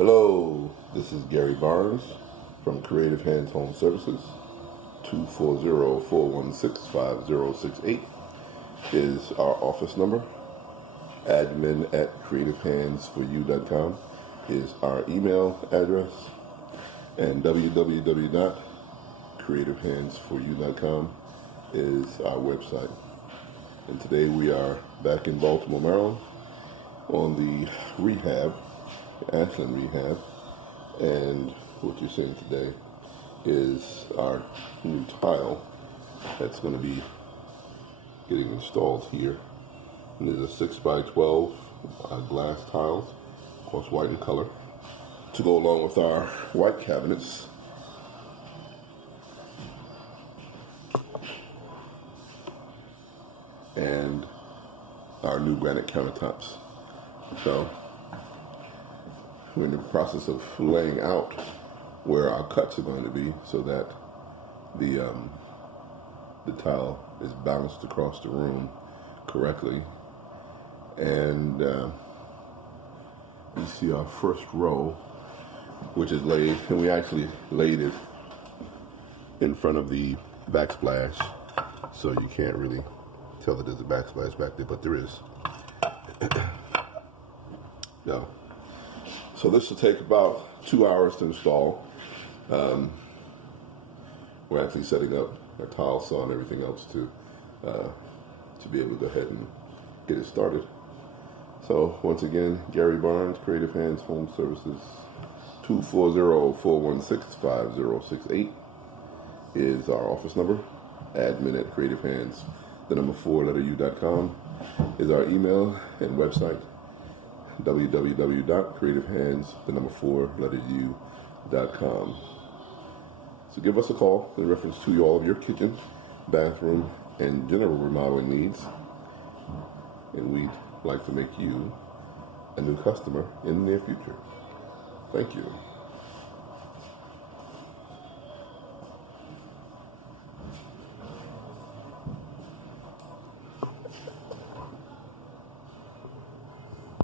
Hello, this is Gary Barnes from Creative Hands Home Services. 240-416-5068 is our office number. Admin at creativehandsforyou.com is our email address. And www.creativehandsforyou.com is our website. And today we are back in Baltimore, Maryland on the rehab, Ashland Rehab, and what you're seeing today is our new tile that's going to be getting installed here. And there's a 6x12 glass tiles, of course white in color, to go along with our white cabinets. And our new granite countertops. So we're in the process of laying out where our cuts are going to be so that the tile is balanced across the room correctly. And you see our first row, which is laid, and we actually laid it in front of the backsplash, so you can't really tell that there's a backsplash back there, but there is. No. So this will take about 2 hours to install. We're actually setting up our tile saw and everything else to be able to go ahead and get it started. So once again, Gary Barnes, Creative Hands Home Services, 240-416-5068 is our office number. Admin at Creative Hands, the number 4u.com is our email and website. www.creativehands, the number 4u.com. So give us a call in reference to all of your kitchen, bathroom, and general remodeling needs. And we'd like to make you a new customer in the near future. Thank you.